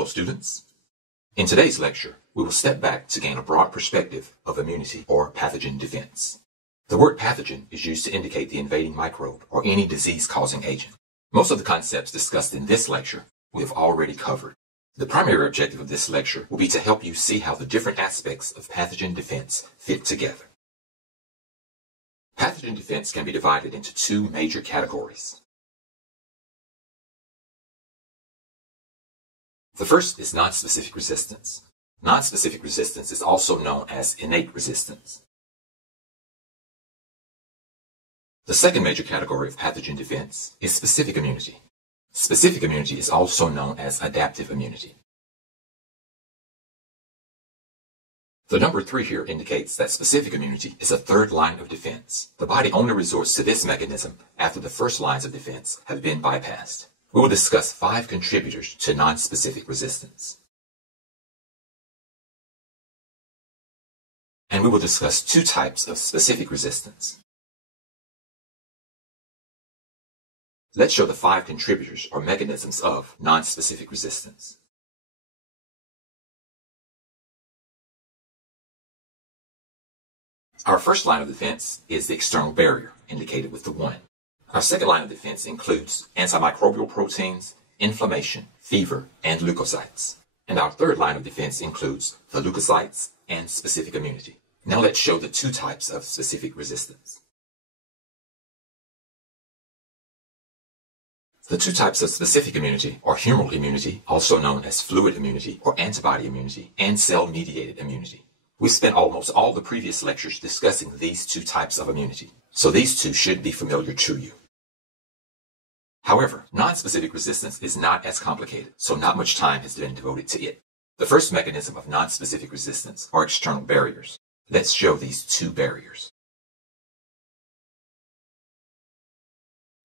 Hello students. In today's lecture, we will step back to gain a broad perspective of immunity or pathogen defense. The word pathogen is used to indicate the invading microbe or any disease-causing agent. Most of the concepts discussed in this lecture we have already covered. The primary objective of this lecture will be to help you see how the different aspects of pathogen defense fit together. Pathogen defense can be divided into two major categories. The first is non-specific resistance. Non-specific resistance is also known as innate resistance. The second major category of pathogen defense is specific immunity. Specific immunity is also known as adaptive immunity. The number 3 here indicates that specific immunity is a third line of defense. The body only resorts to this mechanism after the first lines of defense have been bypassed. We will discuss 5 contributors to non-specific resistance. And we will discuss 2 types of specific resistance. Let's show the 5 contributors or mechanisms of non-specific resistance. Our first line of defense is the external barrier, indicated with the 1. Our second line of defense includes antimicrobial proteins, inflammation, fever, and leukocytes. And our third line of defense includes the leukocytes and specific immunity. Now let's show the 2 types of specific resistance. The 2 types of specific immunity are humoral immunity, also known as fluid immunity or antibody immunity, and cell-mediated immunity. We spent almost all the previous lectures discussing these 2 types of immunity, so these 2 should be familiar to you. However, non-specific resistance is not as complicated, so not much time has been devoted to it. The first mechanism of non-specific resistance are external barriers. Let's show these 2 barriers.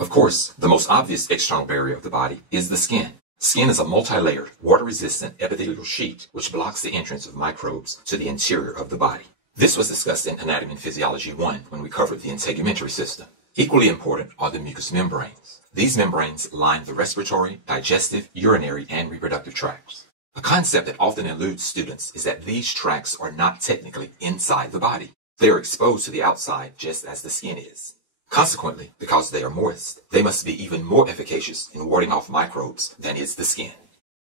Of course, the most obvious external barrier of the body is the skin. Skin is a multi-layered, water-resistant epithelial sheet which blocks the entrance of microbes to the interior of the body. This was discussed in Anatomy and Physiology 1 when we covered the integumentary system. Equally important are the mucous membranes. These membranes line the respiratory, digestive, urinary, and reproductive tracts. A concept that often eludes students is that these tracts are not technically inside the body. They are exposed to the outside just as the skin is. Consequently, because they are moist, they must be even more efficacious in warding off microbes than is the skin.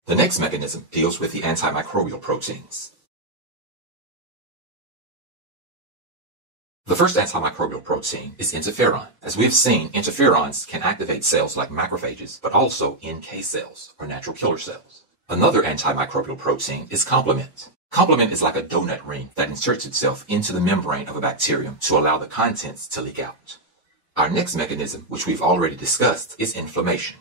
The next mechanism deals with the antimicrobial proteins. The first antimicrobial protein is interferon. As we've seen, interferons can activate cells like macrophages, but also NK cells, or natural killer cells. Another antimicrobial protein is complement. Complement is like a donut ring that inserts itself into the membrane of a bacterium to allow the contents to leak out. Our next mechanism, which we've already discussed, is inflammation.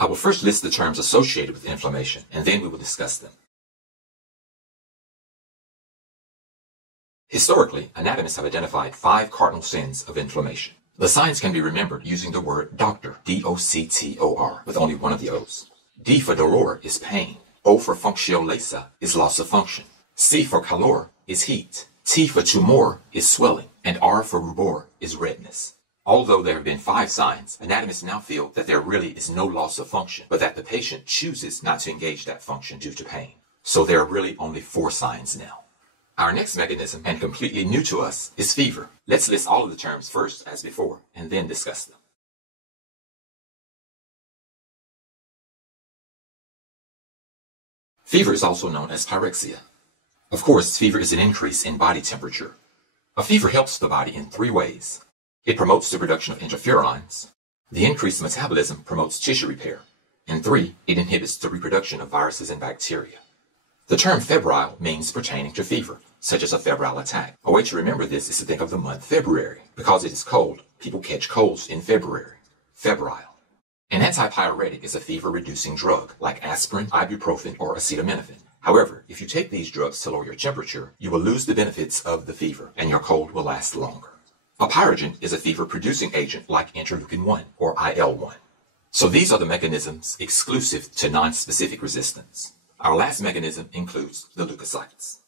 I will first list the terms associated with inflammation, and then we will discuss them. Historically, anatomists have identified 5 cardinal sins of inflammation. The signs can be remembered using the word doctor, D-O-C-T-O-R, with only one of the O's. D for dolor is pain. O for functiolesa is loss of function. C for calor is heat. T for tumor is swelling. And R for rubor is redness. Although there have been 5 signs, anatomists now feel that there really is no loss of function, but that the patient chooses not to engage that function due to pain. So there are really only 4 signs now. Our next mechanism, and completely new to us, is fever. Let's list all of the terms first as before, and then discuss them. Fever is also known as pyrexia. Of course, fever is an increase in body temperature. A fever helps the body in 3 ways. It promotes the production of interferons. The increased metabolism promotes tissue repair. And 3, it inhibits the reproduction of viruses and bacteria. The term febrile means pertaining to fever, such as a febrile attack. A way to remember this is to think of the month February. Because it is cold, people catch colds in February. Febrile. An antipyretic is a fever-reducing drug, like aspirin, ibuprofen, or acetaminophen. However, if you take these drugs to lower your temperature, you will lose the benefits of the fever, and your cold will last longer. A pyrogen is a fever-producing agent like interleukin-1, or IL-1. So these are the mechanisms exclusive to non-specific resistance. Our last mechanism includes the leukocytes.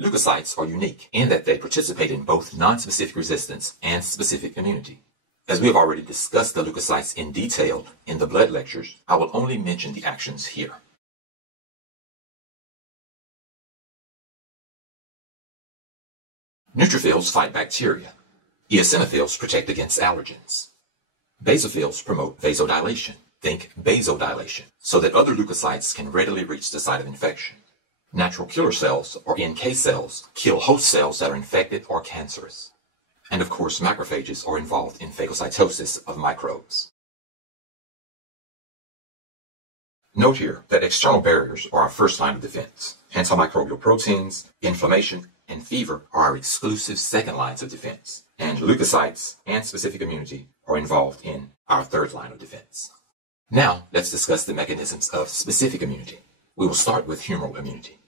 Leukocytes are unique in that they participate in both non-specific resistance and specific immunity. As we have already discussed the leukocytes in detail in the blood lectures, I will only mention the actions here. Neutrophils fight bacteria. Eosinophils protect against allergens. Basophils promote vasodilation. Think vasodilation, so that other leukocytes can readily reach the site of infection. Natural killer cells, or NK cells, kill host cells that are infected or cancerous. And of course, macrophages are involved in phagocytosis of microbes. Note here that external barriers are our first line of defense. Antimicrobial proteins, inflammation, and fever are our exclusive second lines of defense. And leukocytes and specific immunity are involved in our third line of defense. Now, let's discuss the mechanisms of specific immunity. We will start with humoral immunity.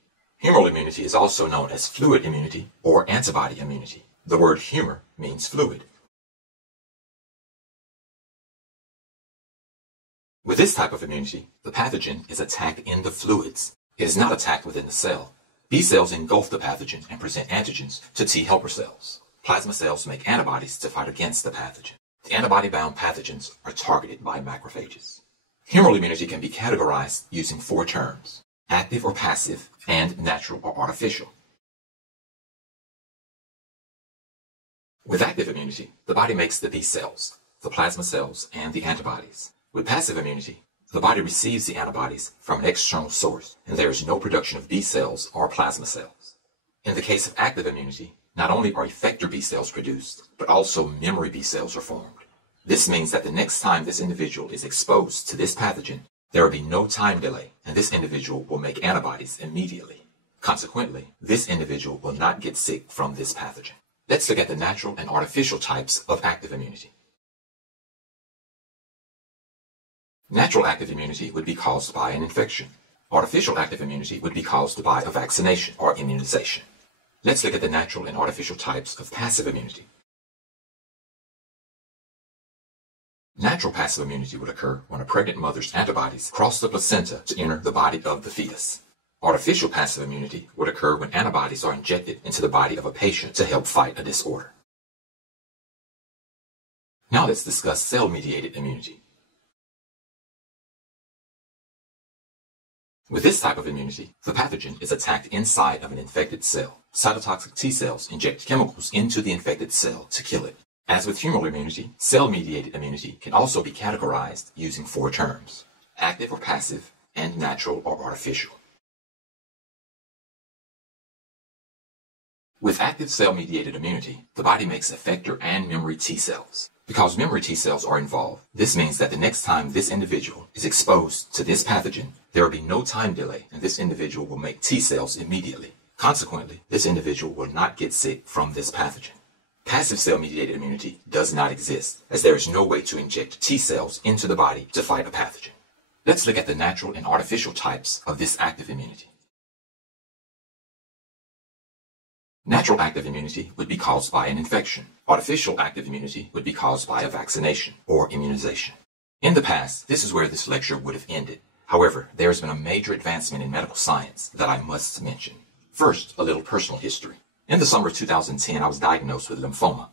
Humoral immunity is also known as fluid immunity or antibody immunity. The word humor means fluid. With this type of immunity, the pathogen is attacked in the fluids. It is not attacked within the cell. B cells engulf the pathogen and present antigens to T helper cells. Plasma cells make antibodies to fight against the pathogen. The antibody-bound pathogens are targeted by macrophages. Humoral immunity can be categorized using 4 terms: active or passive, and natural or artificial. With active immunity, the body makes the B cells, the plasma cells, and the antibodies. With passive immunity, the body receives the antibodies from an external source, and there is no production of B cells or plasma cells. In the case of active immunity, not only are effector B cells produced, but also memory B cells are formed. This means that the next time this individual is exposed to this pathogen, there will be no time delay, and this individual will make antibodies immediately. Consequently, this individual will not get sick from this pathogen. Let's look at the natural and artificial types of active immunity. Natural active immunity would be caused by an infection. Artificial active immunity would be caused by a vaccination or immunization. Let's look at the natural and artificial types of passive immunity. Natural passive immunity would occur when a pregnant mother's antibodies cross the placenta to enter the body of the fetus. Artificial passive immunity would occur when antibodies are injected into the body of a patient to help fight a disorder. Now let's discuss cell-mediated immunity. With this type of immunity, the pathogen is attacked inside of an infected cell. Cytotoxic T cells inject chemicals into the infected cell to kill it. As with humoral immunity, cell-mediated immunity can also be categorized using 4 terms: active or passive, and natural or artificial. With active cell-mediated immunity, the body makes effector and memory T cells. Because memory T cells are involved, this means that the next time this individual is exposed to this pathogen, there will be no time delay, and this individual will make T cells immediately. Consequently, this individual will not get sick from this pathogen. Passive cell-mediated immunity does not exist, as there is no way to inject T cells into the body to fight a pathogen. Let's look at the natural and artificial types of this active immunity. Natural active immunity would be caused by an infection. Artificial active immunity would be caused by a vaccination or immunization. In the past, this is where this lecture would have ended. However, there has been a major advancement in medical science that I must mention. First, a little personal history. In the summer of 2010, I was diagnosed with lymphoma.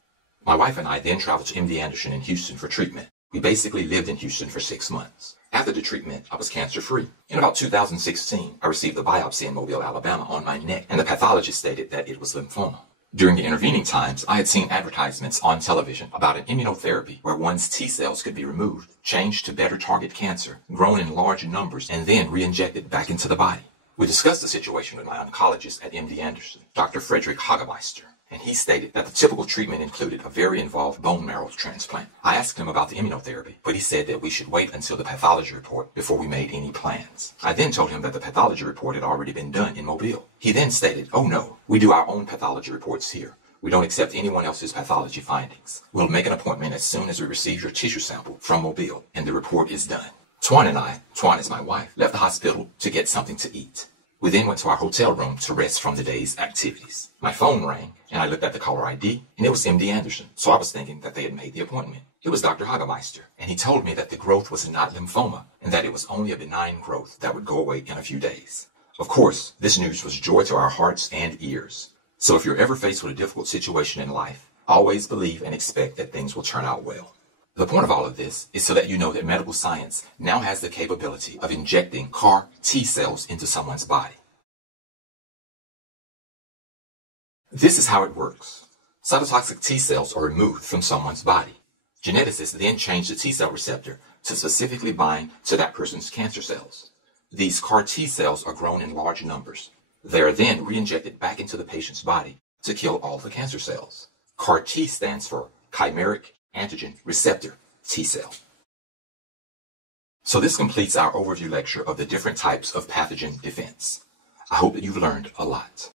My wife and I then traveled to MD Anderson in Houston for treatment. We basically lived in Houston for 6 months. After the treatment, I was cancer-free. In about 2016, I received a biopsy in Mobile, Alabama on my neck, and the pathologist stated that it was lymphoma. During the intervening times, I had seen advertisements on television about an immunotherapy where one's T cells could be removed, changed to better target cancer, grown in large numbers, and then re-injected back into the body. We discussed the situation with my oncologist at MD Anderson, Dr. Frederick Hagemeister, and he stated that the typical treatment included a very involved bone marrow transplant. I asked him about the immunotherapy, but he said that we should wait until the pathology report before we made any plans. I then told him that the pathology report had already been done in Mobile. He then stated, "Oh no, we do our own pathology reports here. We don't accept anyone else's pathology findings. We'll make an appointment as soon as we receive your tissue sample from Mobile, and the report is done." Twan and I, Twan is my wife, left the hospital to get something to eat. We then went to our hotel room to rest from the day's activities. My phone rang, and I looked at the caller ID, and it was MD Anderson, so I was thinking that they had made the appointment. It was Dr. Hagemeister, and he told me that the growth was not lymphoma, and that it was only a benign growth that would go away in a few days. Of course, this news was joy to our hearts and ears. So if you're ever faced with a difficult situation in life, always believe and expect that things will turn out well. The point of all of this is so that you know that medical science now has the capability of injecting CAR T cells into someone's body. This is how it works. Cytotoxic T cells are removed from someone's body. Geneticists then change the T cell receptor to specifically bind to that person's cancer cells. These CAR T cells are grown in large numbers. They are then re-injected back into the patient's body to kill all the cancer cells. CAR T stands for chimeric antigen receptor T cell. So this completes our overview lecture of the different types of pathogen defense. I hope that you've learned a lot.